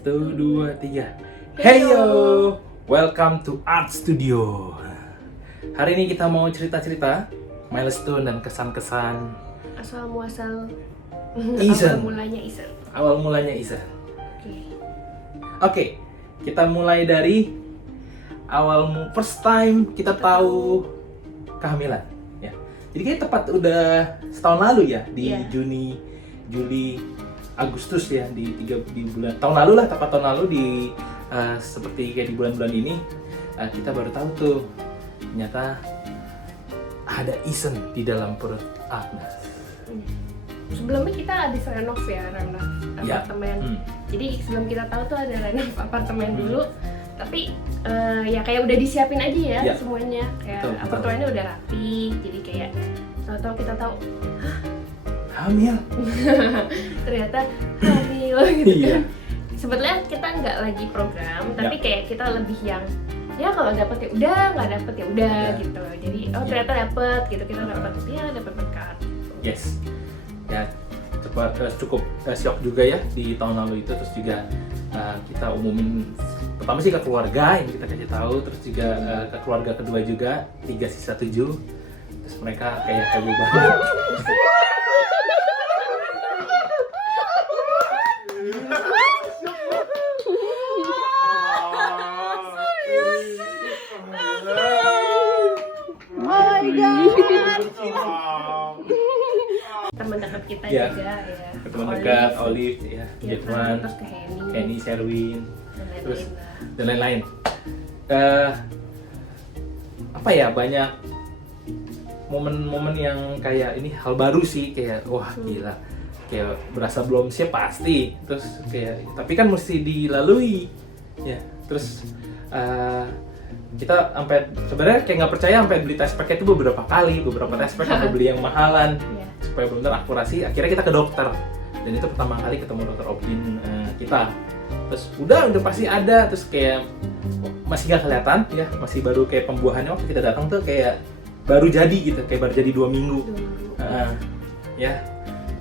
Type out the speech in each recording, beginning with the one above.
Satu, dua, tiga. Heyo, welcome to Art Studio. Hari ini kita mau cerita-cerita milestone dan kesan-kesan asal muasal Izen. awal mulanya Izen. Izen. Oke, kita mulai dari awal first time kita tahu kehamilan. Ya, jadi kayak tepat udah setahun lalu ya di Iya. Juli, Agustus ya di bulan tahun lalu lah, tepat tahun lalu di seperti kayak di bulan-bulan ini kita baru tahu tuh ternyata ada Izen di dalam perut Agnes. Sebelumnya kita habis renov Ya. apartemen. Jadi sebelum kita tahu tuh ada renov apartemen dulu. Tapi ya kayak udah disiapin aja ya, Ya. semuanya. Kayak Betul. apartemennya udah rapi. Jadi kayak tahu-tahu kita tahu Hamil. ternyata hamil gitu Iya. kan. Sebetulnya kita nggak lagi program, tapi kayak kita lebih yang ya kalau dapet ya udah, nggak dapet ya udah gitu. Jadi ternyata dapet gitu, kita dapet ya dapet berkat. Yes. Ya, cukup shock juga ya di tahun lalu itu. Terus juga kita umumin pertama sih ke keluarga yang kita kasih tahu, terus juga ke keluarga kedua juga 3-7. Terus mereka kayak heboh banget. Teman dekat kita Ya. juga ya. Teman dekat Olive ya, Jetman, terus ke Henny, Sherwin, dan terus lain-lain lah. dan lain-lain. Apa ya, banyak momen-momen yang kayak ini hal baru sih, kayak wah gila, kayak berasa belum siap pasti, terus kayak tapi kan mesti dilalui ya. Terus kita sampai sebenarnya kayak nggak percaya sampai beli test pack itu beberapa test pack sampai beli yang mahalan Iya. supaya benar akurasi. Akhirnya kita ke dokter dan itu pertama kali ketemu dokter Obgyn kita. Terus udah pasti ada, terus kayak masih nggak kelihatan ya, masih baru kayak pembuahannya waktu kita datang tuh kayak baru jadi gitu, kayak baru jadi 2 minggu. Ya,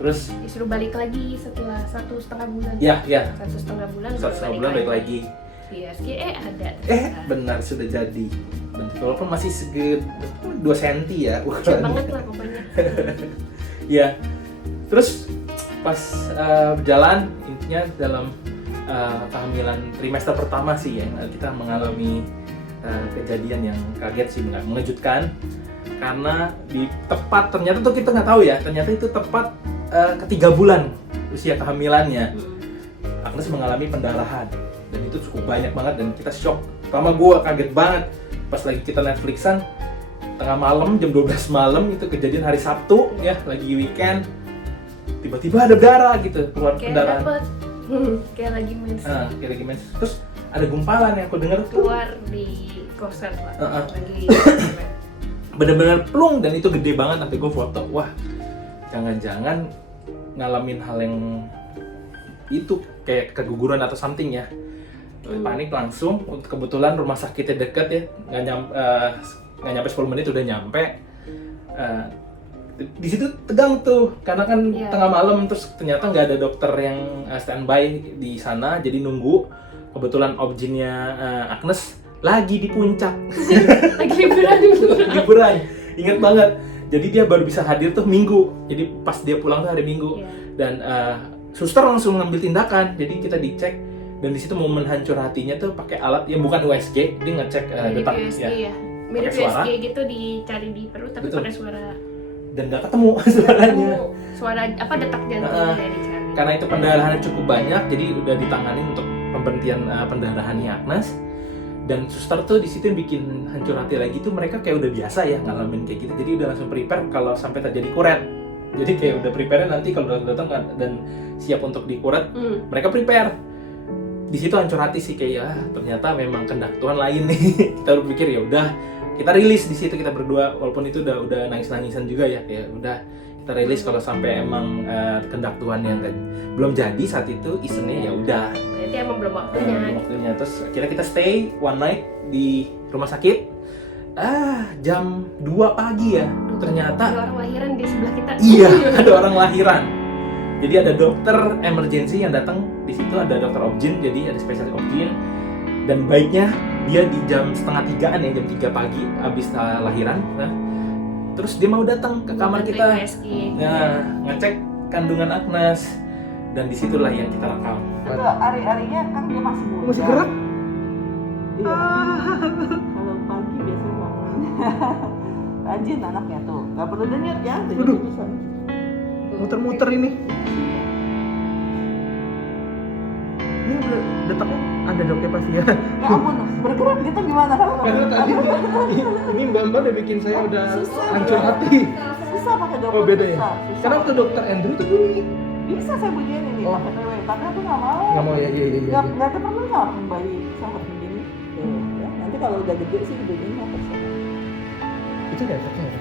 terus Disuruh balik lagi setelah 1,5 bulan. ya 1,5 bulan. 1,5 bulan balik lagi. Iya, ada. Benar sudah jadi. Walaupun masih segede 2 cm ya. Kecil banget lah pokoknya. Ya, terus pas berjalan intinya dalam kehamilan trimester pertama sih ya kita mengalami kejadian yang kaget sih, mengejutkan karena ternyata tuh kita nggak tahu ya, ternyata itu tepat ke 3 bulan usia kehamilannya Agnes mengalami pendarahan dan itu cukup banyak banget dan kita shock. Pertama gue kaget banget pas lagi kita Netflixan tengah malam jam 12 malam, itu kejadian hari Sabtu ya, lagi weekend, tiba-tiba ada darah gitu, keluar pendarahan. Dapet kayak lagi mens. Kayak lagi mens. Terus ada gumpalan yang aku dengar tuh Keluar di kloset lah. Lagi bener-bener plung dan itu gede banget sampai gue foto. Wah, jangan-jangan ngalamin hal yang itu kayak keguguran atau something ya. Panik langsung. Kebetulan rumah sakitnya deket ya, nggak nyampe 10 menit udah nyampe. Di situ tegang tuh karena kan tengah malam, terus ternyata nggak ada dokter yang standby di sana, jadi nunggu. Kebetulan Obgynnya Agnes lagi di puncak. lagi liburan. Ingat banget. Jadi dia baru bisa hadir tuh Minggu. Jadi pas dia pulang tuh hari Minggu. Dan suster langsung ngambil tindakan. Jadi kita dicek dan di situ momen hancur hatinya tuh pakai alat yang bukan USG, dia ngecek detak ya. Mirip pakai suara. USG gitu, dicari di perut tapi Betul. pakai suara. Dan nggak ketemu suaranya. Suara apa, detak jantungnya dicari. Karena itu pendarahannya cukup banyak, jadi udah ditangani untuk pemberhentian pendarahannya Agnes. Dan suster tuh di situ yang bikin hancur hati lagi tuh, mereka kayak udah biasa ya ngalamin kayak gitu, jadi udah langsung prepare kalau sampai terjadi kuret. Jadi kayak udah prepare nanti kalau datang dan siap untuk dikuret, mereka prepare. Di situ hancur hati sih, kayak ya ternyata memang kehendak Tuhan lain nih. Kita berpikir ya udah kita rilis di situ, kita berdua, walaupun itu udah nangis-nangisan juga ya, kayak udah kita rilis kalau sampai emang kehendak Tuhan yang belum jadi saat itu Izennya, ya udah Berarti emang belum waktunya. Terus akhirnya kita stay one night di rumah sakit. Jam 2 pagi ya, ternyata ada orang lahiran di sebelah kita. Iya, ada orang lahiran. Jadi ada dokter emergency yang datang di situ ada dokter obgyn, jadi ada spesialis obgyn. Dan baiknya dia di jam 2:30 ya, jam 3 pagi abis lahiran. Nah, terus dia mau datang ke kamar kita, nah, ngecek kandungan Agnes. Dan disitulah yang kita rekam. Itu hari-harinya kan dia masih muda. Masih gerak? Iya. Kalau pagi biasanya bangun. Rajin anaknya tuh. Gak perlu denyut ya. Waduh. Muter-muter ini. Ini detaknya ada doknya pasti ya. Ya ampun, bergerak gitu gimana? Karena tadi ini mbak-mbak udah bikin saya udah hancur hati. Susah pakai dokter. Oh beda ya? susah. Karena waktu dokter Andrew tuh bunyi. Bisa saya bunyiin ini Oh. pakai PW, tapi aku nggak mau. Nggak mau ya, iya. Nggak ada perlunya orang bayi sangat begini. Ya, nanti kalau udah gede sih bunyiin mau terserah. Itu ada efeknya ya?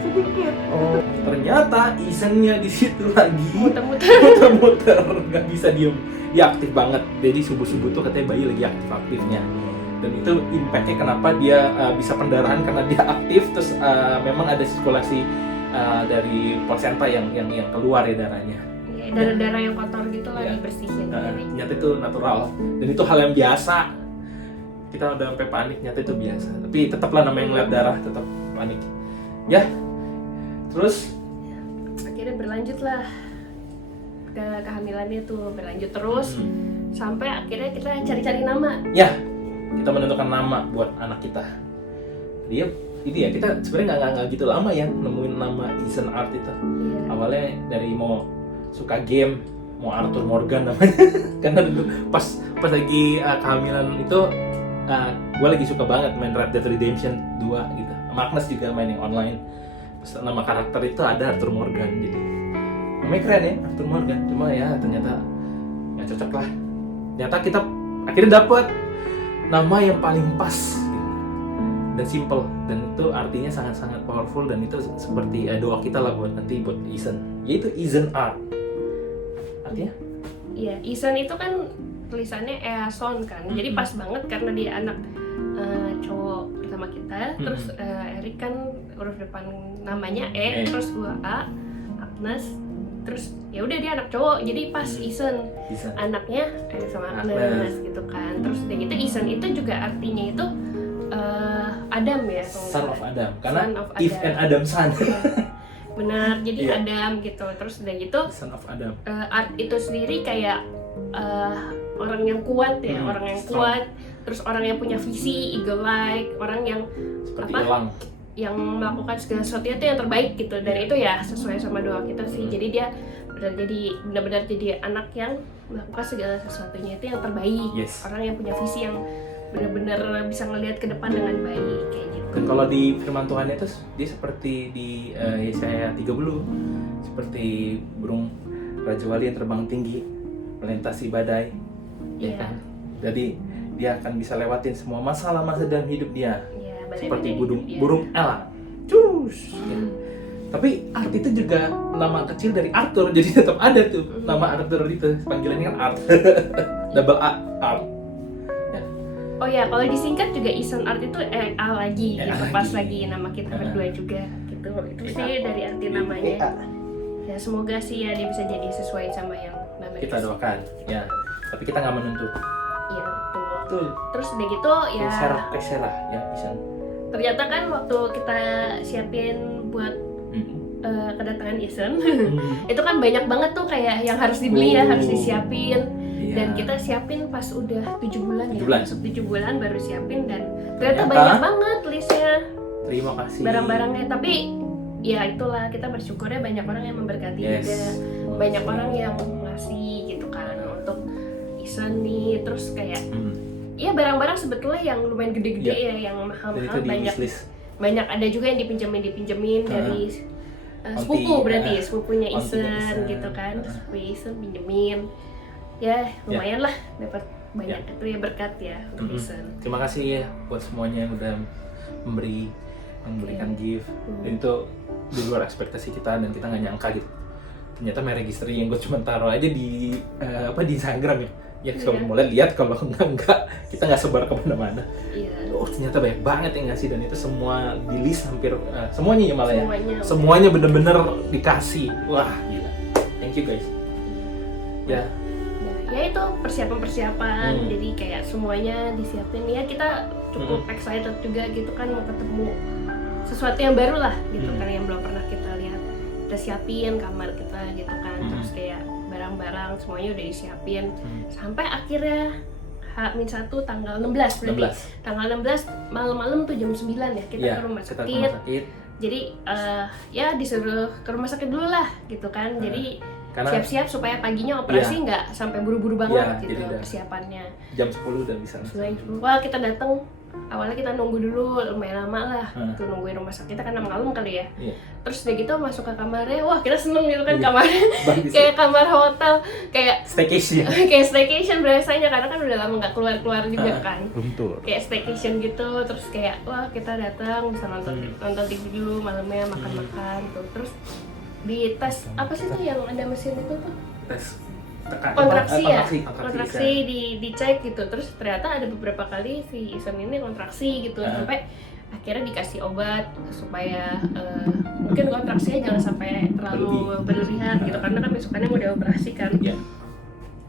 Sedikit. Oh, ternyata Isennya di situ lagi muter-muter. nggak bisa diem. Dia aktif banget. Jadi subuh-subuh tuh katanya bayi lagi aktif-aktifnya. Dan itu impactnya kenapa dia bisa pendarahan karena dia aktif. Terus memang ada sirkulasi dari plasenta yang keluar ya darahnya. Darah-darah yang kotor gitu lah Iya. dibersihin. Ternyata itu natural dan itu hal yang biasa. Kita udah sampai panik, ternyata itu biasa. Tapi tetaplah namanya ngeliat darah tetap panik. Ya, terus Akhirnya berlanjut lah ke kehamilannya tuh, berlanjut terus sampai akhirnya kita cari-cari nama. ya kita menentukan nama buat anak kita. Dia ini ya kita sebenarnya nggak gitu lama ya nemuin nama Ethan Art itu. Iya. Awalnya dari mau suka game, mau Arthur Morgan namanya. Karena dulu pas lagi kehamilan itu gue lagi suka banget main Red Dead Redemption 2 gitu. Sama Agnes juga main yang online. Terus nama karakter itu ada Arthur Morgan, jadi namanya keren ya Arthur Morgan. Cuma ya ternyata nggak cocok lah. Ternyata kita akhirnya dapet nama yang paling pas gitu. Dan simple, dan itu artinya sangat-sangat powerful, dan itu seperti doa kita lah buat nanti buat Ethan, yaitu Ethan Art. Artinya? Iya, Ethan itu kan tulisannya Eason kan, jadi pas banget karena dia anak cowok pertama kita. Terus Erik kan huruf depan namanya terus gua A, Agnes, terus ya udah dia anak cowok, jadi pas Ethan anaknya sama Agnes gitu kan. Terus udah gitu Ethan itu juga artinya itu Adam ya, Son of Adam, karena Son of Eve Adam. and Adam son. Benar, jadi Iya. Adam gitu. Terus udah gitu Son of Adam. Art itu sendiri kayak orang yang kuat ya, orang yang strong. kuat, terus orang yang punya visi, eagle like, orang yang Seperti apa? elang. yang melakukan segala sesuatu itu yang terbaik gitu. Dan itu ya sesuai sama doa kita sih. Jadi dia benar-benar jadi anak yang melakukan segala sesuatunya itu yang terbaik. Yes. Orang yang punya visi yang benar-benar bisa ngelihat ke depan dengan baik kayak gitu. Dan kalau di firman Tuhan itu dia seperti di Yesaya 30, seperti burung Raja Wali yang terbang tinggi melintasi badai, ya Iya. kan? Jadi dia akan bisa lewatin semua masalah-masalah dalam hidup dia, Iya, seperti badai-badai hidup dia. burung elang. Cus. Ya. Tapi Art itu juga nama kecil dari Arthur, jadi tetap ada tuh nama Arthur itu, panggilannya kan Art. Double A, Art. Oh ya, kalau disingkat juga Ethan Art itu A lagi, gitu. lagi. Pas lagi nama kita berdua juga gitu. Itu sih dari arti namanya. Ya semoga sih ya dia bisa jadi sesuai sama yang namanya. Kita doakan, ya. Tapi kita nggak menuntut. Iya betul. Betul. Terus udah gitu ya. Kayak Sarah, ya bisa. Ternyata kan waktu kita siapin buat kedatangan Ethan, itu kan banyak banget tuh kayak yang harus dibeli ya, harus disiapin. Iya. Dan kita siapin pas udah 7 bulan ya. 7 bulan. 7 bulan baru siapin dan ternyata Ternyata banyak banget listnya. Terima kasih. Barang-barangnya, tapi ya itulah kita bersyukurnya banyak orang yang memberkati juga, banyak orang yang ngasih gitu kan untuk Ethan nih. Terus kayak ya barang-barang sebetulnya yang lumayan gede-gede ya, yang Dan mahal-mahal itu di banyak. wishlist. Banyak ada juga yang dipinjemin dari sepupu, berarti sepupunya Ethan gitu kan. Sepupu Ethan pinjemin. Ya lumayan lah dapat banyak itu ya berkat ya untuk Ethan. Terima kasih ya buat semuanya yang udah memberikan gift. Dan itu di luar ekspektasi kita dan kita nggak nyangka gitu. Ternyata My Registry yang gue cuma taruh aja di di Instagram ya. Ya kalau boleh lihat, kalau enggak kita nggak sebar kemana-mana. Iya. Oh ternyata banyak banget yang ngasih, dan itu semua di list hampir semuanya ya malah ya. Semuanya Bener-bener dikasih. Wah gila. Thank you guys. Ya. Ya ya itu persiapan Hmm. jadi kayak semuanya disiapin ya, kita cukup excited juga gitu kan, mau ketemu sesuatu yang baru lah gitu kan, yang belum pernah kita lihat. Kita siapin kamar kita gitu kan, terus kayak barang-barang semuanya udah disiapin sampai akhirnya H-1 tanggal 16 berarti. 16. Tanggal 16 malam-malam tuh jam 9 ya kita Iya, ke rumah kita ke sakit. rumah sakit. Jadi ya disuruh ke rumah sakit dulu lah gitu kan. Jadi Karena siap-siap supaya paginya operasi nggak sampai buru-buru banget Iya, gitu jadi udah persiapannya. jam 10 udah bisa. Wah, kita datang awalnya kita nunggu dulu lumayan lama lah tuh nungguin rumah sakit, kita kan malam kali ya. Iya. Terus udah gitu masuk ke kamarnya, wah kita seneng gitu kan, Iya. kamarnya Bagus. kayak kamar hotel, kayak Staycation. kayak staycation biasanya karena kan udah lama nggak keluar juga kan. Betul. Kayak staycation gitu, terus kayak wah kita datang bisa nonton TV dulu malamnya, makan-makan tuh, terus di tes apa sih tuh yang ada mesin itu tuh, Tes kontraksi ya, kontraksi kontraksi dicek gitu, terus ternyata ada beberapa kali si Isen ini kontraksi gitu sampai akhirnya dikasih obat supaya mungkin kontraksinya jangan sampai terlalu berlebihan gitu, karena kan besokannya mau dioperasi kan. Iya.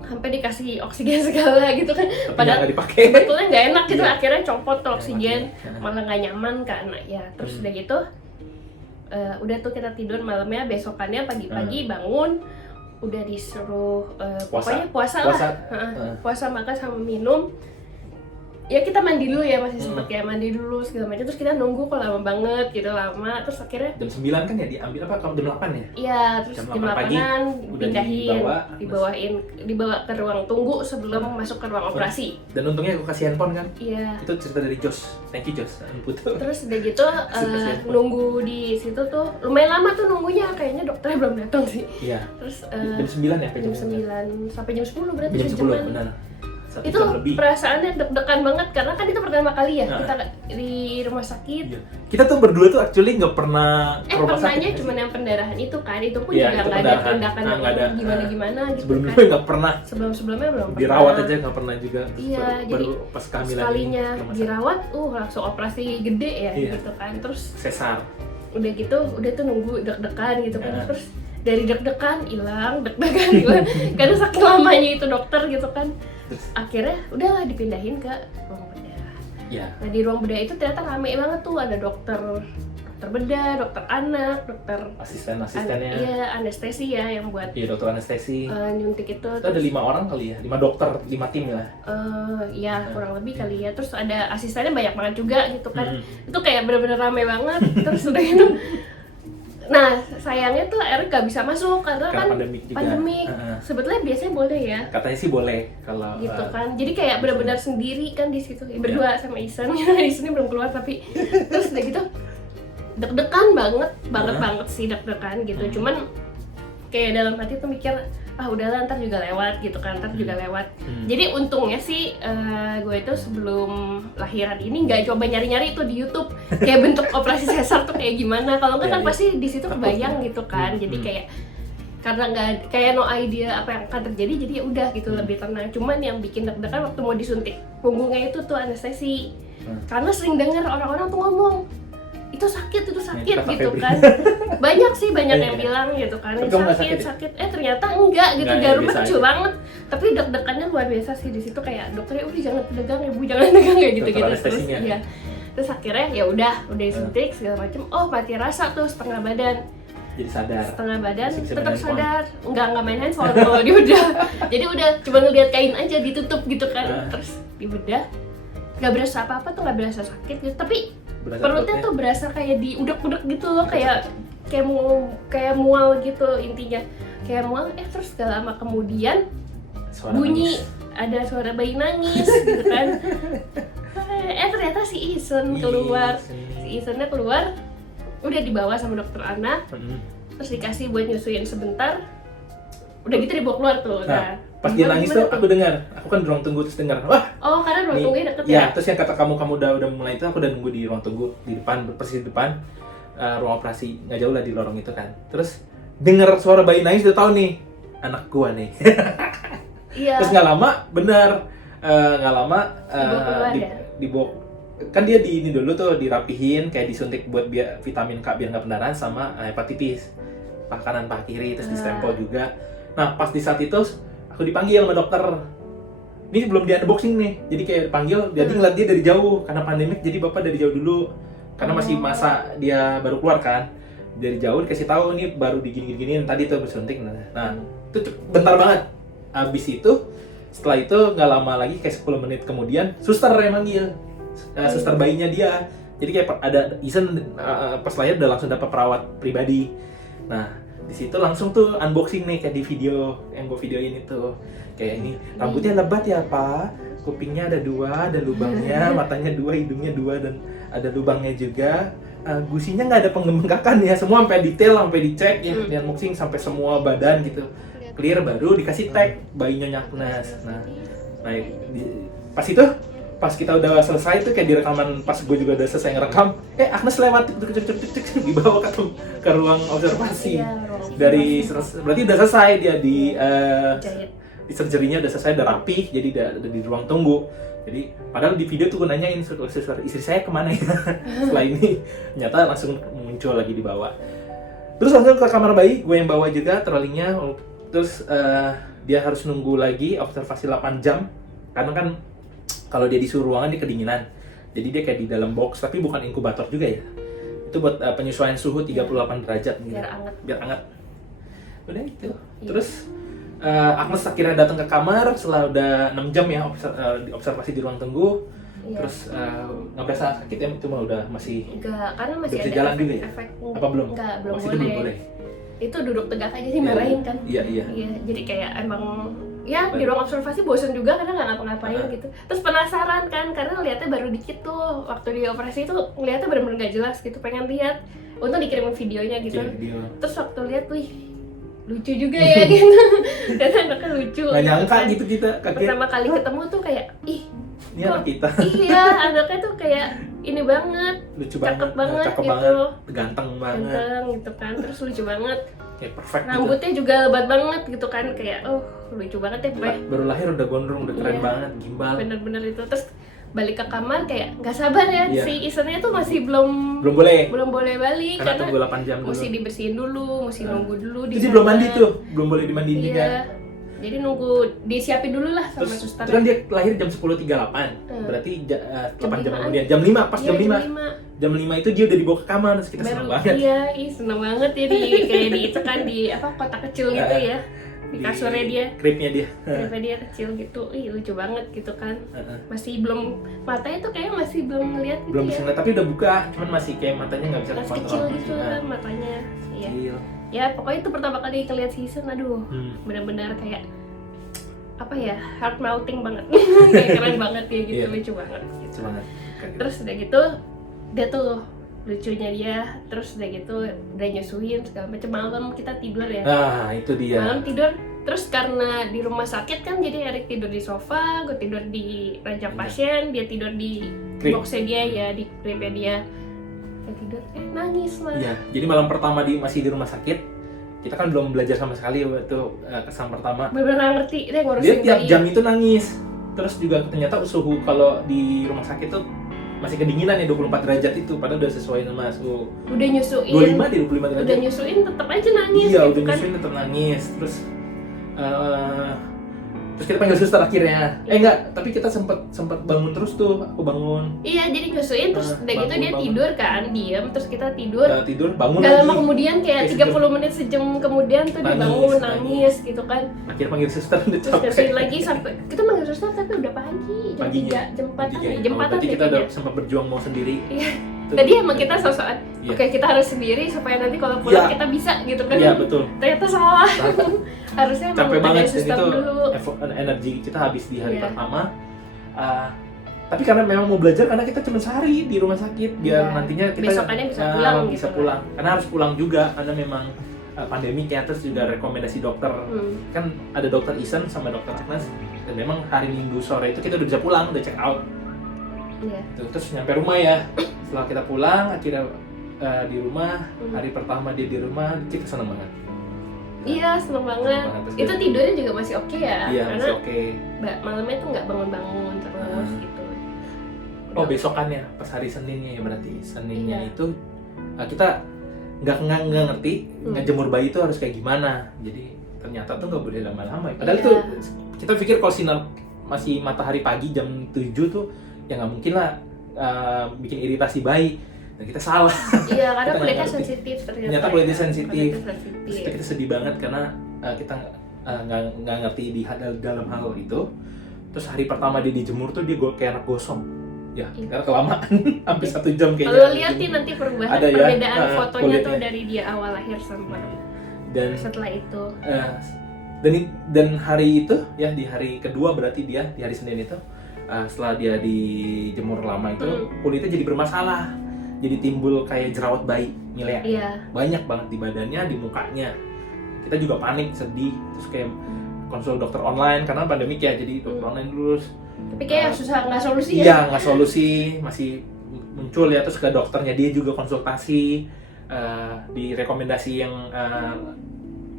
Sampai dikasih oksigen segala gitu kan, padahal nggak dipakai. sebetulnya nggak enak gitu. Iya. Akhirnya copot tuh oksigen, Iya. malah nggak nyaman kan ya. Terus udah gitu udah tuh kita tidur malamnya, besokannya pagi-pagi bangun udah disuruh pokoknya puasa lah. Puasa makan sama minum. Ya kita mandi dulu ya, masih sempet kayak mandi dulu segala macam, terus kita nunggu kok lama banget gitu, lama, terus akhirnya Jam 9 kan ya diambil apa? Kalau jam 8 ya? iya, terus Jam jam 8 pagi, 8-an udah pindahin, dibawa ke ruang tunggu sebelum masuk ke ruang operasi. Dan untungnya aku kasih handphone kan. Iya. Itu cerita dari Jos. Thank you Jos. Putu. Terus udah gitu nunggu di situ tuh lumayan lama tuh nunggunya, kayaknya dokternya belum datang sih. Iya. Terus Jam 9 ya? jam 9 sampai jam 10 berarti Jam 10 sejaman. benar. 1 Itu jam lebih. perasaannya deg-degan banget karena kan itu pertama kali ya Nah. kita di rumah sakit. Iya. Kita tuh berdua tuh actually nggak pernah ke rumah Pernahnya sakit. cuma yang pendarahan itu kan, itu pun Iya, juga itu nggak ada pendarahan. tindakan Nah, yang nggak ada. gimana-gimana gitu Sebelumnya kan. nggak pernah Sebelum-sebelumnya belum pernah. dirawat aja nggak pernah juga. Iya, baru jadi pas kehamilan sekalinya ini ke rumah sakit. dirawat, langsung operasi gede ya Iya. gitu kan. Terus Sesar. udah gitu, udah tuh nunggu deg-degan gitu kan. Nah. Terus dari deg-degan hilang, deg-degan hilang. Karena saking lamanya itu dokter gitu kan. Akhirnya udahlah dipindahin ke ruang bedah. Iya. Nah di ruang bedah itu ternyata rame banget tuh, ada dokter bedah, dokter anak, dokter Asisten-asistennya. iya, anestesi ya yang buat Iya, dokter anestesi. nyuntik itu. Itu ada 5 orang kali ya, 5 dokter, 5 tim lah. Ya kurang lebih kali ya. Terus ada asistennya banyak banget juga gitu kan. Itu kayak bener-bener rame banget. Terus udah gitu. Nah sayangnya tuh Eric gak bisa masuk karena kan pandemik juga. pandemik. Sebetulnya biasanya boleh ya. Katanya sih boleh kalau Gitu kan. Jadi kayak benar-benar sendiri kan di situ. Berdua sama Isen. Isennya belum keluar tapi terus udah gitu deg-degan banget sih deg-degan gitu. Cuman kayak dalam hati tuh mikir udahlah ntar juga lewat gitu kan, juga lewat. Jadi untungnya sih gue itu sebelum lahiran ini nggak coba nyari-nyari itu di YouTube kayak bentuk operasi sesar tuh kayak gimana. Kalau nggak kan pasti di situ kebayang gitu kan. Jadi kayak karena nggak kayak no idea apa yang akan terjadi, jadi ya udah gitu lebih tenang. Cuman yang bikin deg-degan waktu mau disuntik punggungnya itu tuh anestesi. Karena sering dengar orang-orang tuh ngomong itu sakit gitu kan. Banyak yang bilang gitu kan, sakit. Ternyata enggak gitu, jarumnya kecil banget. Tapi deg-degannya luar biasa sih di situ, kayak dokternya udah jangan tegang ya Bu, jangan tegang kayak gitu-gitu terus ya. Terus akhirnya ya udah disuntik segala macam. Mati rasa tuh setengah badan. Jadi sadar. Setengah badan Masih bisa tetap main sadar. Enggak main handphone kalau dia udah. Jadi udah cuma ngeliat kain aja ditutup gitu kan. Terus dibedah. Enggak berasa apa-apa tuh, enggak berasa sakit gitu. Tapi perutnya tuh berasa kayak diudek-udek gitu loh, kayak mual gitu intinya, kayak mual. Terus gak lama kemudian Suara bunyi nangis. ada suara bayi nangis gitu kan. Ternyata si Isen keluar, Isennya keluar, udah dibawa sama dokter anak, terus dikasih buat nyusuin sebentar, udah gitu dibawa keluar tuh. Nah, pas dia nangis tuh aku dengar, aku kan di ruang tunggu terus dengar, wah. Karena ruang tunggunya deket ya. ya. Terus yang kata kamu udah mulai itu, aku udah nunggu di ruang tunggu di depan, persis di depan ruang operasi, nggak jauh lah di lorong itu kan. Terus dengar suara bayi nangis, udah tahu nih anak gua nih. Iya. Terus nggak lama, dibawa kan dia ini dulu tuh dirapihin, kayak disuntik buat biar vitamin K biar nggak pendarahan sama hepatitis paha kanan paha kiri, terus distempel juga. Nah pas di saat itu waktu dipanggil sama dokter. Ini belum di unboxing nih, jadi kayak panggil, jadi ngeliat dia dari jauh karena pandemik, jadi bapak dari jauh dulu karena masih masa dia baru keluar kan, dari jauh dikasih tahu ini baru digini-giniin tadi tuh bersuntik. Nah itu bentar banget. Abis itu setelah itu nggak lama lagi kayak 10 menit kemudian suster yang manggil, suster bayinya dia. Jadi kayak ada Isen pas lahir udah langsung dapat perawat pribadi. Nah di situ langsung tuh unboxing nih kayak di video yang gue videoin itu. Kayak ini, rambutnya lebat ya Pak, kupingnya ada 2, ada lubangnya, matanya 2, hidungnya 2, dan ada lubangnya juga. Gusinya nggak ada pengemengkakan ya, semua sampai detail, sampai dicek ya, di unboxing sampai semua badan gitu. Clear, baru dikasih tag bayi Nyonya Agnes. Nah pas kita udah selesai tuh kayak di rekaman, pas gue juga udah selesai ngerekam, Agnes lewat dibawa ke ruang observasi. Dari berarti udah selesai dia di surgery-nya udah selesai, udah rapi, jadi udah di ruang tunggu. Jadi padahal di video tuh gue nanyain istri saya kemana ya setelah ini, ternyata langsung muncul lagi di bawah. Terus langsung ke kamar bayi, gue yang bawa juga trolleynya. Terus dia harus nunggu lagi observasi 8 jam karena kan kalau dia di suhu ruangan dia kedinginan, jadi dia kayak di dalam box, tapi bukan inkubator juga ya, itu buat penyesuaian suhu 38 derajat gitu. Biar anget. Udah itu. Terus Agnes akhirnya datang ke kamar setelah udah 6 jam ya observasi di ruang tunggu. Terus nggak berasa sakit ya, cuma udah masih enggak, karena masih bisa ada jalan juga ya? efek. Apa belum? Enggak, belum Itu boleh. belum boleh. Itu duduk tegak aja sih marahin kan. Iya, jadi kayak emang ya di ruang observasi bosen juga karena nggak ngapa-ngapain gitu. Terus penasaran kan karena lihatnya baru dikit tuh, waktu di operasi itu ngeliatnya bener-bener nggak jelas gitu, pengen lihat. Untung dikirimin videonya gitu. Terus waktu lihat, wih lucu juga ya gitu. Dan anaknya lucu. Nggak nyangka kan. gitu kita Pertama kali ketemu tuh kayak ini anak kita. Iya, anaknya tuh kayak ini banget, Lucu cakep banget gitu. banget, ganteng banget. Ganteng gitu kan, terus lucu banget. Kayak perfect Rambutnya juga lebat banget gitu kan, kayak lucu banget ya, gitu. Baru lahir udah gondrong, udah keren banget, gimbal. Bener-bener itu. Terus balik ke kamar kayak nggak sabar ya, si Isennya tuh masih belum boleh balik karena tunggu 8 jam dulu. mesti dibersihin dulu, mesti nunggu dulu di Jadi belum mandi tuh, belum boleh dimandiin juga. Jadi nunggu disiapin dulu lah sama suster. Terus kan dia lahir jam 10.38, berarti 8 jam kemudian, jam 5, pas jam 5. Jam 5 itu dia udah dibawa ke kamar, terus kita seneng banget. Iya, seneng banget ya kayak di itu kan di kotak kecil gitu ya. Di kasurnya dia. Kripnya dia kecil gitu. Lucu banget gitu kan. Masih belum, matanya tuh kayaknya masih belum ngeliat gitu. Belum bisa ngeliat, tapi udah buka, cuman masih kayak matanya nggak bisa kontrol. Kecil gitu kan matanya. Iya. Ya pokoknya itu pertama kali ngeliat si Isen, aduh benar-benar kayak apa ya, heart melting banget. Kayak keren banget ya gitu, lucu banget gitu. Terus udah gitu dia tuh lucunya dia, terus udah gitu udah nyusuin segala macam. Malam kita tidur ya. Itu dia. Malam tidur, terus karena di rumah sakit kan, jadi Erik tidur di sofa, gue tidur di ranjang pasien, dia tidur di boxnya dia ya, di cribnya dia. Tidur nangis lah. Iya, jadi malam pertama masih di rumah sakit, kita kan belum belajar sama sekali waktu kesan pertama. Bener-bener nggak ngerti deh ngurusin dia tiap bayi. jam itu nangis. Terus juga ternyata suhu kalau di rumah sakit tuh masih kedinginan ya, 24 derajat itu, padahal udah sesuai sama suhu. Udah nyusuin. 25 derajat. Udah nyusuin tetap aja nangis. Iya, gitu udah kan. nyusuin tetap nangis. Terus kita panggil suster akhirnya. Enggak, tapi kita sempat bangun terus tuh, aku bangun. Iya, jadi nyusuin terus udah gitu dia tidur kan, diam, terus kita tidur. Tidur, bangun Gak lama lagi. kemudian kayak 30 menit sejam kemudian tuh dia bangun nangis gitu kan. Akhirnya panggil suster udah Terus capek. nyusuin lagi sampai kita manggil suster tapi udah pagi, jam 3, jam 4, jam 4 berarti kita udah sempat berjuang mau sendiri. Iya. Tadi emang kita sosokan, oke kita harus sendiri supaya nanti kalau pulang kita bisa gitu kan. Iya, betul. Ternyata salah. Harusnya emang capek banget, dan suster itu dulu. energi kita habis di hari pertama. Tapi karena memang mau belajar, karena kita cuma sehari di rumah sakit, biar nantinya kita besokannya bisa pulang bisa gitu pulang. Karena harus pulang juga, karena memang pandemik ya, terus juga rekomendasi dokter. Kan ada dokter Isen sama dokter Agnes, dan memang hari Minggu sore itu kita udah bisa pulang, udah check out. Iya. Terus nyampe rumah ya, setelah kita pulang akhirnya di rumah, hari pertama dia di rumah, kita seneng banget. Iya, seneng banget. Itu tidurnya juga masih oke ya, iya, karena masih oke. Malamnya tuh nggak bangun-bangun terus gitu. Oh, besokannya pas hari Seninnya ya, berarti Seninnya itu kita nggak ngerti ngejemur bayi itu harus kayak gimana. Jadi ternyata tuh nggak boleh lama-lama. Padahal Iya. tuh kita pikir kalau sinar masih matahari pagi jam 7 tuh ya nggak mungkin lah bikin iritasi bayi. Dan kita salah. Iya, karena Kita nggak kulitnya ngerti. sensitif Ternyata kulitnya sensitif. Kulitnya sensitif. Terus kita sedih banget karena kita nggak ngerti dalam hal itu. Terus hari pertama dia dijemur tuh dia kayak anak gosong. Ya, Iya. karena kelamaan sampai 1 jam kayaknya. Kalau liatin nanti perubahan Ada ya, perbedaan fotonya kulitnya. tuh dari dia awal lahir sama Dan setelah itu. dan hari itu ya di hari kedua berarti dia di hari Senin itu setelah dia dijemur lama itu kulitnya jadi bermasalah. Jadi timbul kayak jerawat bayi Milea. Iya. Banyak banget di badannya, di mukanya. Kita juga panik, sedih, terus kayak konsul dokter online karena pandemik ya, jadi dokter online dulu. Tapi kayak susah nggak solusi ya. Iya, nggak solusi, masih muncul ya. Terus ke dokternya dia juga konsultasi, direkomendasi yang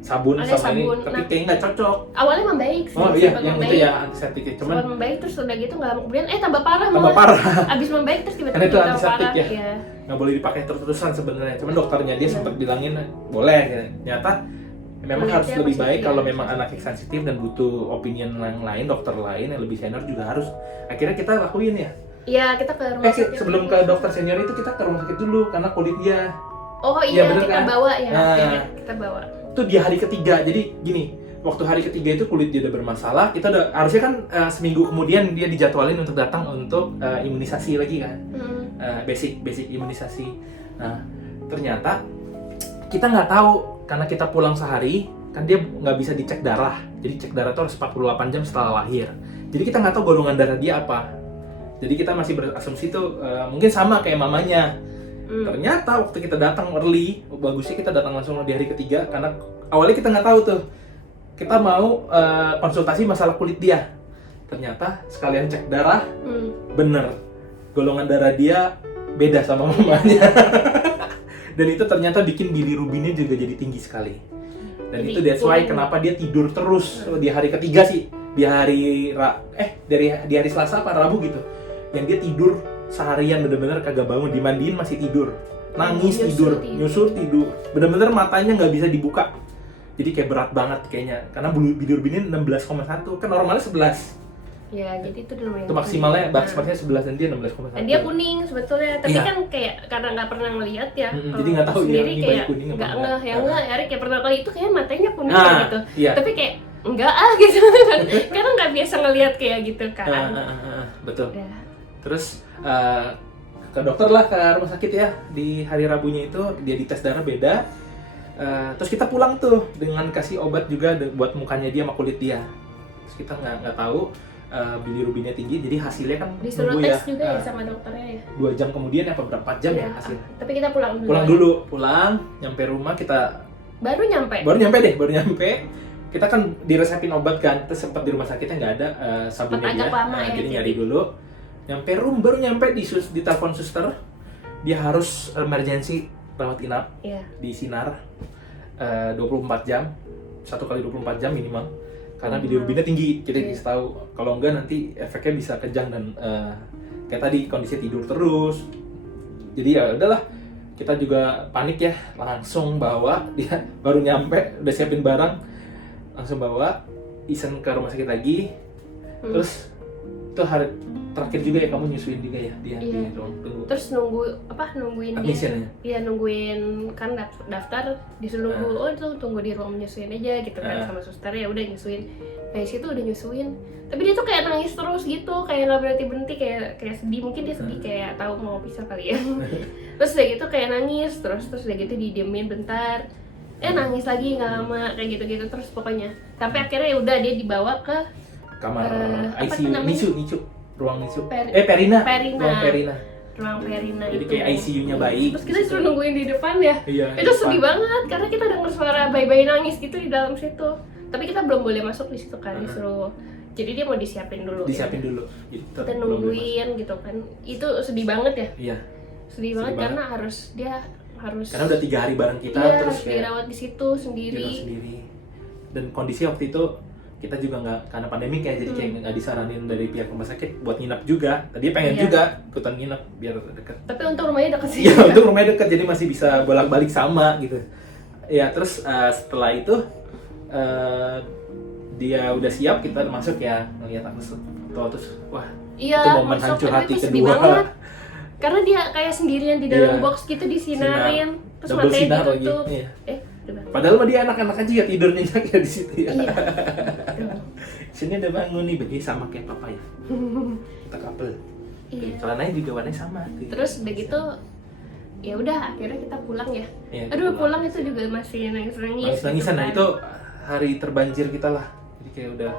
sabun Ada sama ini, sabun. tapi Nah, kayak nggak cocok. awalnya membaik sih. Oh iya, sempat yang membaik. itu ya antiseptik ya. Cuman Sempat membaik terus udah gitu nggak lama kemudian tambah parah tambah malah. parah. Abis membaik terus tiba-tiba Karena itu tambah antiseptik parah. ya. Iya. Nggak boleh dipakai terus-terusan sebenarnya. Cuman dokternya dia Iya. sempat bilangin boleh. Ya. Ternyata memang Kulitnya harus lebih masih baik iya. kalau memang anak yang sensitif dan butuh opinion yang lain, dokter lain yang lebih senior juga harus. Akhirnya kita lakuin ya. Iya, kita ke rumah sakit. Sebelum ke dokter senior itu kita ke rumah sakit dulu karena kulit dia Oh Iya, iya, bener kita kan? bawa ya. Nah. Akhirnya kita bawa. itu di hari ketiga. Jadi gini, waktu hari ketiga itu kulit dia udah bermasalah, kita udah harusnya kan seminggu kemudian dia dijadwalin untuk datang untuk imunisasi lagi kan. Basic imunisasi. Nah, ternyata kita nggak tahu karena kita pulang sehari kan dia nggak bisa dicek darah. Jadi cek darah itu harus 48 jam setelah lahir. Jadi kita nggak tahu golongan darah dia apa. Jadi kita masih berasumsi tuh mungkin sama kayak mamanya. Ternyata waktu kita datang early, bagusnya kita datang langsung di hari ketiga karena awalnya kita nggak tahu tuh. Kita mau konsultasi masalah kulit dia. Ternyata sekalian cek darah, bener golongan darah dia beda sama mamanya. Dan itu ternyata bikin bilirubinnya juga jadi tinggi sekali. Dan Jadi, itu that's why kenapa dia tidur terus di hari ketiga sih. Di hari di hari Selasa apa Rabu gitu. Yang dia tidur seharian bener-bener kagak bangun, dimandiin masih tidur. Nangis tidur, nyusul tidur. Bener-bener matanya nggak bisa dibuka. Jadi kayak berat banget kayaknya. Karena bilirubinnya 16,1, kan normalnya 11. Ya, jadi itu lumayan. Itu maksimalnya bakspernya 11 dan dia 16,1. Dan dia kuning sebetulnya, tapi Iya. kan kayak karena nggak pernah ngelihat ya. Jadi nggak tahu dia sendiri ini bayi kayak kuning apa nggak enggak. ngeh, ya nggak. Erik kayak pernah kali itu kayak matanya kuning Nah, gitu. iya. Tapi kayak enggak gitu. Karena nggak biasa ngelihat kayak gitu kan. Betul. Udah. Terus ke dokter lah, ke rumah sakit ya. Di hari Rabunya itu dia dites darah beda. Terus kita pulang tuh dengan kasih obat juga buat mukanya dia sama kulit dia. Terus kita nggak tahu bilirubinnya tinggi, jadi hasilnya kan Disuruh nunggu tes juga ya sama dokternya ya. 2 jam kemudian apa berapa jam ya Iya, hasilnya. Tapi kita pulang dulu. Pulang dulu, nyampe rumah kita Baru nyampe. baru nyampe. Kita kan diresepin obat kan, terus sempat di rumah sakitnya nggak ada sabunnya dia. Agak lama ya, Jadi jadi. nyari dulu. Nyampe baru nyampe di telepon suster, dia harus emergency rawat inap Iya. di sinar 24 jam, 1 kali 24 jam minimal. Karena bilirubinnya tinggi, kita dikasih tahu. Kalau enggak nanti efeknya bisa kejang dan kayak tadi kondisi tidur terus. Jadi ya udahlah, kita juga panik ya, langsung bawa dia baru nyampe, udah siapin barang, langsung bawa Isen ke rumah sakit lagi. Terus itu hari terakhir juga ya kamu nyusuin juga ya dia Iya. di ruang tunggu. Terus nungguin Admission ya? Iya, nungguin kan daftar disuruh nunggu. Oh, itu tunggu di ruang menyusuin aja gitu kan sama suster, ya udah nyusuin. Nah, situ udah nyusuin. Tapi dia tuh kayak nangis terus gitu, kayak nggak berhenti kayak sedih. Mungkin dia sedih kayak tahu mau pisah kali ya. Terus udah gitu kayak nangis terus udah gitu didiemin bentar. Nangis lagi nggak lama kayak gitu terus pokoknya. Sampai akhirnya ya udah dia dibawa ke Kamar apa ICU, tuh namanya? Nicu, ruang Nicu. Perina. Ruang Perina. Ruang Perina Jadi itu. kayak ICU-nya bayi. Terus kita disuruh nungguin di depan ya. Iya. Itu sedih banget karena kita denger suara bayi-bayi nangis gitu di dalam situ. Tapi kita belum boleh masuk di situ kan, disuruh. Jadi dia mau disiapin dulu. Disiapin dulu. Gitu. Kita nungguin gitu kan. Itu sedih banget ya. Iya. Sedih banget karena dia harus Karena udah 3 hari bareng kita, iya, terus harus kayak dirawat di situ sendiri. dirawat sendiri. Dan kondisi waktu itu kita juga nggak, karena pandemik ya, jadi kayak nggak disaranin dari pihak rumah sakit buat nginep juga. Tadi pengen Iya. juga ikutan nginep biar deket. Tapi untuk rumahnya dekat sih. Iya, untuk rumahnya deket, jadi masih bisa bolak-balik sama gitu. Ya terus setelah itu dia udah siap, kita masuk ya ngeliat aku terus wah Iya, itu momen masuk, hancur aduh, hati itu sedih kedua. banget. Karena dia kayak sendirian di dalam Iya. box gitu disinarin, terus Double matanya sinar lagi. ditutup. Iya. Coba. Padahal mah dia anak-anak aja ya tidur nyenyak ya di situ ya. Iya. Sini udah bangun nih, baju sama kayak papa ya. Kita couple. Iya. Celananya juga warnanya sama. Terus udah gitu, ya udah akhirnya kita pulang ya. Iya, Aduh pulang itu juga masih nangis-nangis. Nangis-nangisan. Nah itu hari terbanjir kita lah. Jadi kayak udah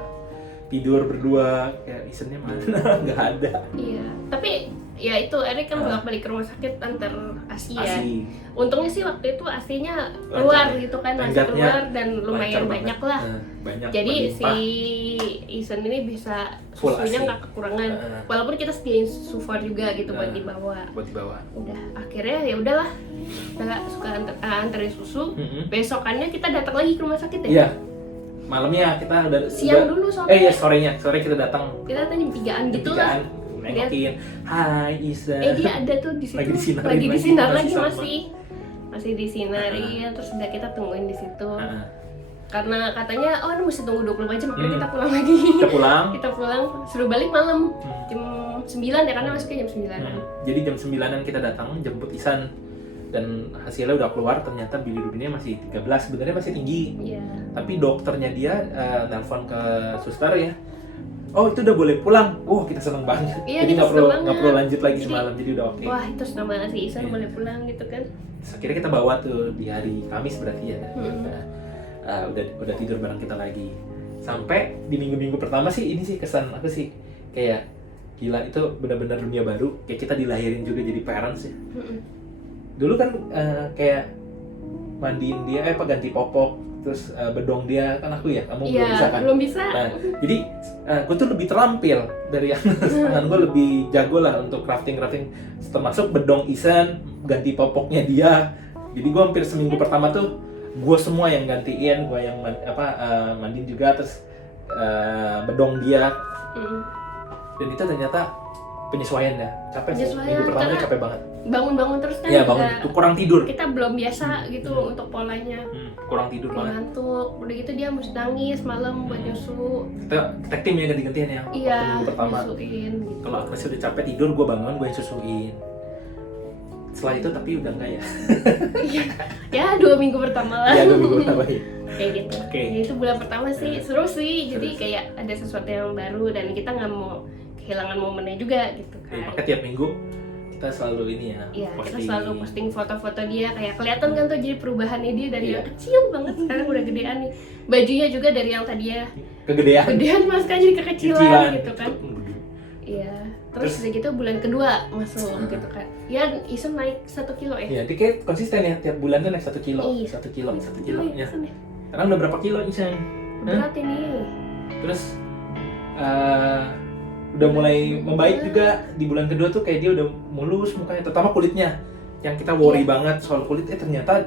tidur berdua, kayak Isennya mana? Nggak ada. Iya. Tapi ya itu Erik kan bolak-balik ke rumah sakit antar ASI ya. Asi. Untungnya sih waktu itu AC-nya keluar Lancar ya. gitu kan, masih Tenggatnya keluar dan lumayan lancar banyak banget. lah. Banyak. Jadi si berlimpah. Isen ini bisa Full susunya AC. nggak kekurangan. Walaupun kita sediain sufor juga gitu buat Nah. dibawa. Buat dibawa. Udah akhirnya ya udahlah. Kita suka anterin susu. Besokannya kita datang lagi ke rumah sakit ya. Iya. Malamnya kita udah Siang dulu sore. iya sorenya. Sore kita datang. Kita tadi jam 3-an gitu lah. Nengokin. Hai Isen. Dia ada tuh di situ. Lagi disinarin Lagi lagi, disinar masih lagi sama. masih disinarin. Terus udah kita tungguin di situ. Heeh. Karena katanya ini mesti tunggu 24 jam, akhirnya kita pulang lagi. Kita pulang. Kita pulang, suruh balik malam jam 9 ya, karena masuknya jam 9. Jadi jam 9-an kita datang jemput Isan dan hasilnya udah keluar, ternyata bilirubinnya masih 13, sebenarnya masih tinggi. Iya. Tapi dokternya dia nelpon ke suster ya. Oh itu udah boleh pulang. Kita seneng banget. Iya, Jadi kita nggak perlu seneng banget. perlu lanjut lagi Jadi, semalam. Jadi udah oke. Wah, itu senang banget sih Isan Iya. boleh pulang gitu kan. Terus akhirnya kita bawa tuh di hari Kamis berarti ya. Udah tidur bareng kita lagi. Sampai di minggu-minggu pertama sih ini sih kesan aku sih kayak gila, itu benar-benar dunia baru. Kayak kita dilahirin juga jadi parents ya. Dulu kan kayak mandiin dia, ganti popok, terus bedong dia kan aku ya, kamu belum bisa kan? Belum bisa. Nah, jadi gue tuh lebih terampil dari yang tangan gue lebih jago lah untuk crafting, termasuk bedong Isen, ganti popoknya dia. Jadi gue hampir seminggu pertama tuh gue semua yang gantiin, gue yang mandiin juga, terus bedong dia. Dan itu ternyata penyesuaian ya, capek sih. Penyesuaian, Minggu pertama karena capek banget. Bangun-bangun terus kan. Iya bangun, juga kurang tidur. kita belum biasa gitu untuk polanya. Kurang tidur Dia banget. ngantuk, udah gitu dia mesti nangis malam buat nyusu. Kita tim ya ganti-gantian ya. Waktu Iya, minggu pertama. nyusuin gitu. Kalau Agnes udah capek tidur, gue bangun, gue yang susuin. Setelah itu tapi udah enggak ya. Ya 2 minggu pertama lah. Iya 2 minggu pertama ya. Kayak gitu. Oke. Ya, itu bulan pertama sih seru sih. Jadi Seru. kayak ada sesuatu yang baru dan kita nggak mau kehilangan momennya juga gitu Oke, kan. makanya tiap minggu kita selalu ini ya. Iya, kita posting. selalu posting foto-foto dia, kayak kelihatan kan tuh jadi perubahannya dia dari Iya. yang kecil banget sekarang udah gedean nih. Bajunya juga dari yang tadinya Kegedean. gedean mas kan jadi kekecilan Kecilan. gitu kan. Iya. Terus udah gitu bulan kedua masuk gitu kan. Ya Isen naik 1 kilo ya. Iya, dia kayak konsisten ya, tiap bulan tuh naik 1 kilo. Iya. 1 kilo, 1 kilo. Ya. Isen ya. Sekarang udah berapa kilo Isan? Berat ini. Terus udah mulai membaik juga di bulan kedua tuh, kayak dia udah mulus mukanya, terutama kulitnya yang kita worry banget soal kulit. Ternyata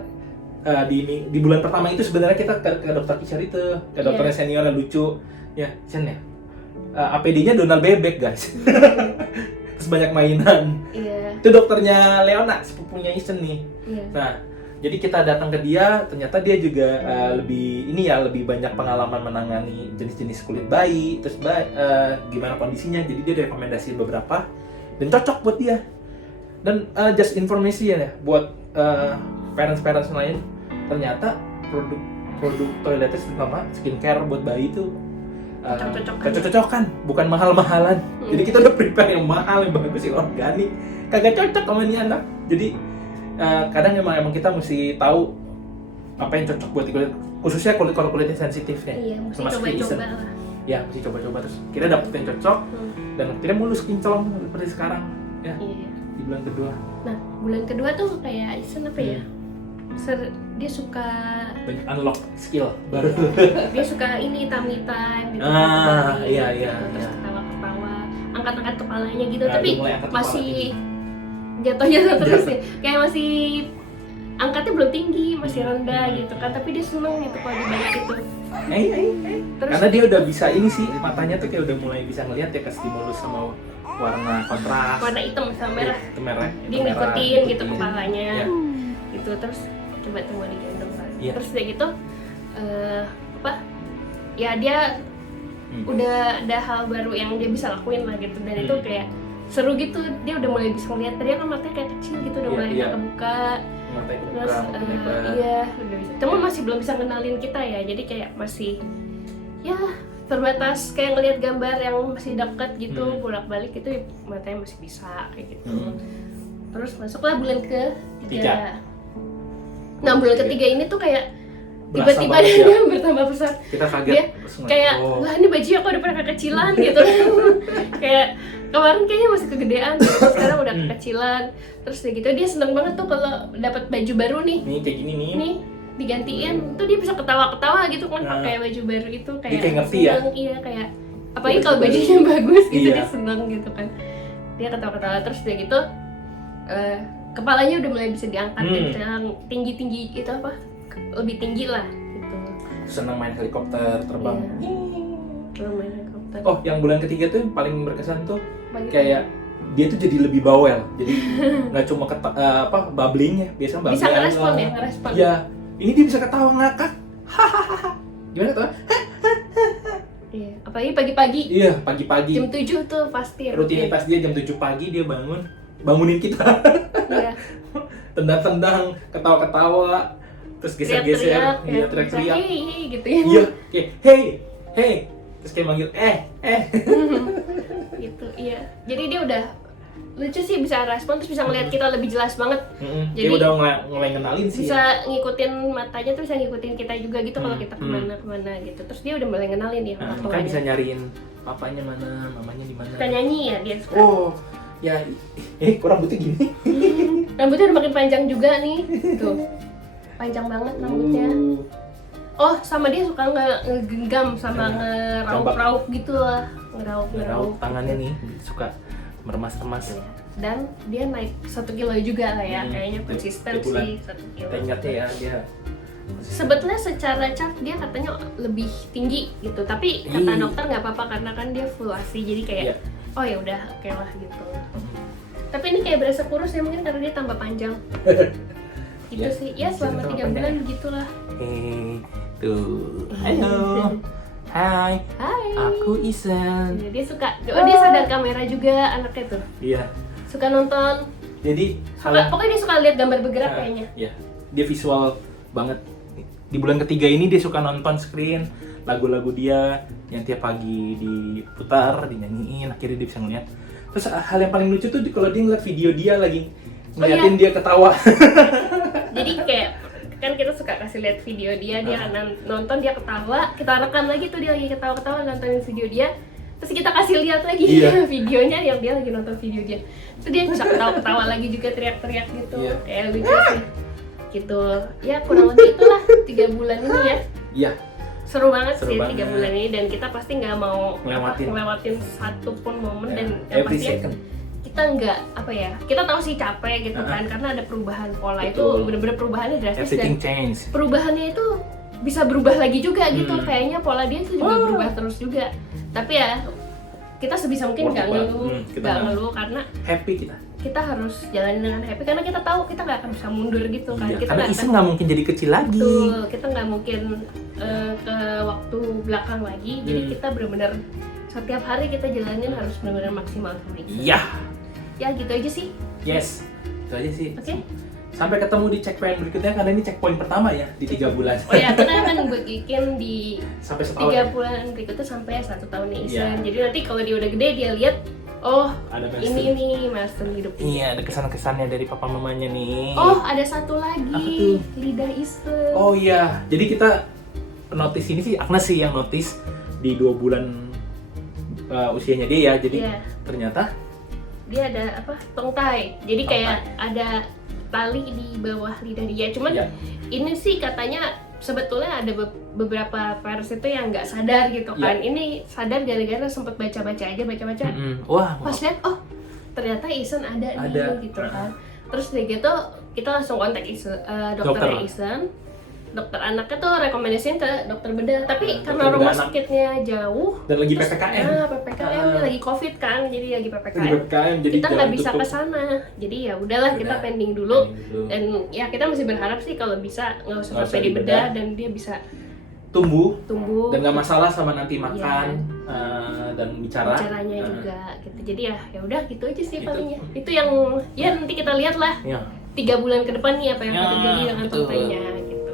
di bulan pertama itu sebenarnya kita ke dokter Kisar itu, ke dokternya senior yang lucu ya, Isen ya. APD-nya Donald bebek guys. Terus banyak mainan. Iya. Itu dokternya Leona, sepupunya Isen nih. Iya. Nah, jadi kita datang ke dia, ternyata dia juga lebih banyak pengalaman menangani jenis-jenis kulit bayi, terus gimana kondisinya. Jadi dia rekomendasi beberapa dan cocok buat dia. Dan just informasi ya buat parents lain, ternyata produk toiletries terutama skincare buat bayi itu cocok-cocokan, bukan mahal-mahalan. Jadi kita udah prepare yang mahal, yang bagus, yang organik, kagak cocok sama ini anak. Jadi kadang emang kita mesti tahu apa yang cocok buat kulit, khususnya kalau kulitnya sensitif ya. Iya, mesti Termasuk coba-coba Isen. lah. Ya, mesti coba-coba terus. Kita dapet yang cocok dan akhirnya mulus kinclong seperti sekarang ya. Iya. Di bulan kedua Nah, bulan kedua tuh kayak Isen apa ya? Dia suka banyak unlock skill baru. dia suka ini tummy time gitu. Iya. Terus ketawa-ketawa, angkat-angkat kepalanya gitu, Nah, tapi udah mulai angkat masih kepala jatuhnya terus ya. Kayak masih angkatnya belum tinggi, masih rendah gitu kan, tapi dia seneng gitu kalau dibalik itu. Terus Karena dia udah bisa ini sih, matanya tuh kayak udah mulai bisa ngelihat ya, ke stimulus sama warna kontras. warna hitam sama merah. Itu merah. Dia ngikutin gitu kepalanya. Iya. Gitu terus coba tuh mau digendong kan. Iya. Terus udah gitu apa ya dia udah ada hal baru yang dia bisa lakuin lah gitu, dan itu kayak seru gitu. Dia udah mulai bisa ngeliat, tadi kan matanya kayak kecil gitu, udah mulai kebuka. Terus iya udah bisa, cuma masih belum bisa kenalin kita ya, jadi kayak masih ya terbatas, kayak ngeliat gambar yang masih dekat gitu, bolak-balik itu matanya masih bisa kayak gitu. Terus masuklah bulan ketiga. Nah bulan ketiga ini tuh kayak tiba-tiba dia bertambah besar. Kita kaget. Dia kayak lah ini baju aku udah pernah kekecilan gitu. Kayak kemarin kayaknya masih kegedean gitu, sekarang udah kekecilan. Terus kayak gitu dia seneng banget tuh kalau dapat baju baru nih. Nih kayak gini nih. Nih digantiin tuh dia bisa ketawa-ketawa gitu kan pakai baju baru itu, kayak dia kayak ngerti seneng, ya. Iya kayak apalagi kalau bajunya bagus gitu, iya. dia seneng gitu kan. Dia ketawa-ketawa terus dia gitu kepalanya udah mulai bisa diangkat yang tinggi-tinggi itu apa? Lebih tinggi lah gitu. Senang main helikopter terbang. Iya. Main helikopter. Oh, yang bulan ketiga tuh yang paling berkesan tuh kayak dia tuh jadi lebih bawel. Jadi nggak cuma babblingnya, biasanya babbling. Bisa ngerespon ya, ngerespon. Iya. Ini dia bisa ketawa ngakak. Gimana tuh? Iya, apalagi pagi-pagi. Iya, pagi-pagi. Jam 7 tuh pasti. Rutinitas dia jam 7 pagi dia bangunin kita. Iya. Tendang-tendang, ketawa-ketawa. Terus geser-geser, iya teriak-teriak. Hey, gitu ya. Iya, kayak hey. Terus kayak manggil Gitu, iya. Jadi dia udah lucu sih, bisa respon terus bisa ngeliat kita lebih jelas banget. Jadi dia udah mulai ngenalin sih. Bisa ngikutin matanya tuh, bisa ngikutin kita juga gitu kalau kita kemana gitu. Terus dia udah mulai ngenalin ya Nah, kan bisa nyariin papanya mana, mamanya di mana. Kita nyanyi ya dia suka. Oh, ya kok rambutnya gini? Rambutnya udah makin panjang juga nih. Tuh. Panjang banget rambutnya. Oh, sama dia suka ngegenggam sama ngeraup-raup gitu lah. Ngeraup tangannya nih, suka meremas-remas. Dan dia naik 1 kilo juga lah ya, kayaknya konsisten sih 1 kilo. Ingatnya ya dia. Sebetulnya secara chart dia katanya lebih tinggi gitu, tapi kata dokter nggak apa-apa karena kan dia full ASI, jadi kayak oh ya udah oke lah gitu. Tapi ini kayak berasa kurus ya, mungkin karena dia tambah panjang. Gitu sih, ya selama 3 bulan begitulah. Tuh, halo, hai, aku Isan. Dia suka, dia sadar kamera juga anaknya tuh. Iya. Suka nonton. Jadi pokoknya dia suka lihat gambar bergerak kayaknya. Iya, dia visual banget. Di bulan ketiga ini dia suka nonton screen lagu-lagu dia yang tiap pagi diputar, dinyanyiin, akhirnya dia bisa ngeliat. Terus hal yang paling lucu tuh kalau dia ngeliat video dia lagi ngeliatin dia ketawa. Jadi kayak kan kita suka kasih lihat video dia nonton, dia ketawa, kita rekam lagi tuh dia lagi ketawa-ketawa nontonin video dia, terus kita kasih lihat lagi videonya yang dia lagi nonton video dia, terus dia bisa ketawa-ketawa lagi juga, teriak-teriak gitu, kayak lucu sih gitu ya. Kurang lebih itulah 3 bulan ini ya. Iya, seru banget sih 3 bulan ini, dan kita pasti nggak mau ngelewatin satu pun momen, dan yang pasti kita nggak kita tahu sih capek gitu kan, karena ada perubahan pola. Itu bener-bener perubahannya drastis, dan perubahannya itu bisa berubah lagi juga gitu. Kayaknya pola dia tuh juga berubah terus juga, tapi ya kita sebisa mungkin nggak ngeluh karena happy kita harus jalanin dengan happy, karena kita tahu kita nggak akan bisa mundur gitu kan. Kita karena Isan nggak mungkin jadi kecil lagi. Betul, kita nggak mungkin ke waktu belakang lagi. Jadi kita benar-benar setiap hari kita jalanin harus benar-benar maksimal sama Isan. Iya. Ya gitu aja sih. Yes, itu aja sih. Oke. Sampai ketemu di checkpoint berikutnya, karena ini checkpoint pertama ya di 3 bulan. Oh ya, kita akan bikin di sampai 1 tahun. 3 bulan berikutnya sampai 1 tahun nih Isan. Jadi nanti kalau dia udah gede dia lihat, oh ada ini nih milestone hidup. Iya, ada kesan-kesannya dari papa mamanya nih. Oh, ada satu lagi, lidah Isan. Oh iya, jadi kita notice ini sih, Agnes sih yang notice di 2 bulan usianya dia ya. Jadi ternyata dia ada tongtai. Jadi kayak ada tali di bawah lidah dia. Cuman ini sih katanya sebetulnya ada beberapa pers itu yang nggak sadar gitu kan. Ini sadar gara-gara sempet baca-baca aja. Wah. Pas lihat, oh ternyata Isan ada nih gitu kan. Terus dari gitu kita langsung kontak dokter Isan. Dokter anaknya tuh rekomendasiin ke dokter bedah, tapi karena rumah sakitnya jauh dan lagi PPKM. Dia lagi COVID kan, jadi lagi PPKM. Jadi kita nggak bisa ke sana. Jadi ya udahlah, kita pending dulu. Dan ya kita masih berharap sih kalau bisa nggak usah sampai di bedah dan dia bisa tumbuh tumbuh dan nggak masalah sama nanti makan dan bicara. caranya juga gitu. Jadi ya udah gitu aja sih Gitu. palingnya. Itu yang ya nanti kita lihat lah Ya. 3 bulan ke depan nih apa yang akan Ya, terjadi dengan betul. Tontainya gitu.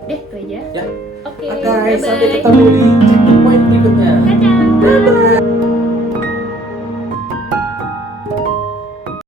Udah itu aja. Ya. Oke, Oke, sampai bye-bye. ketemu di checkpoint berikutnya. Dadah.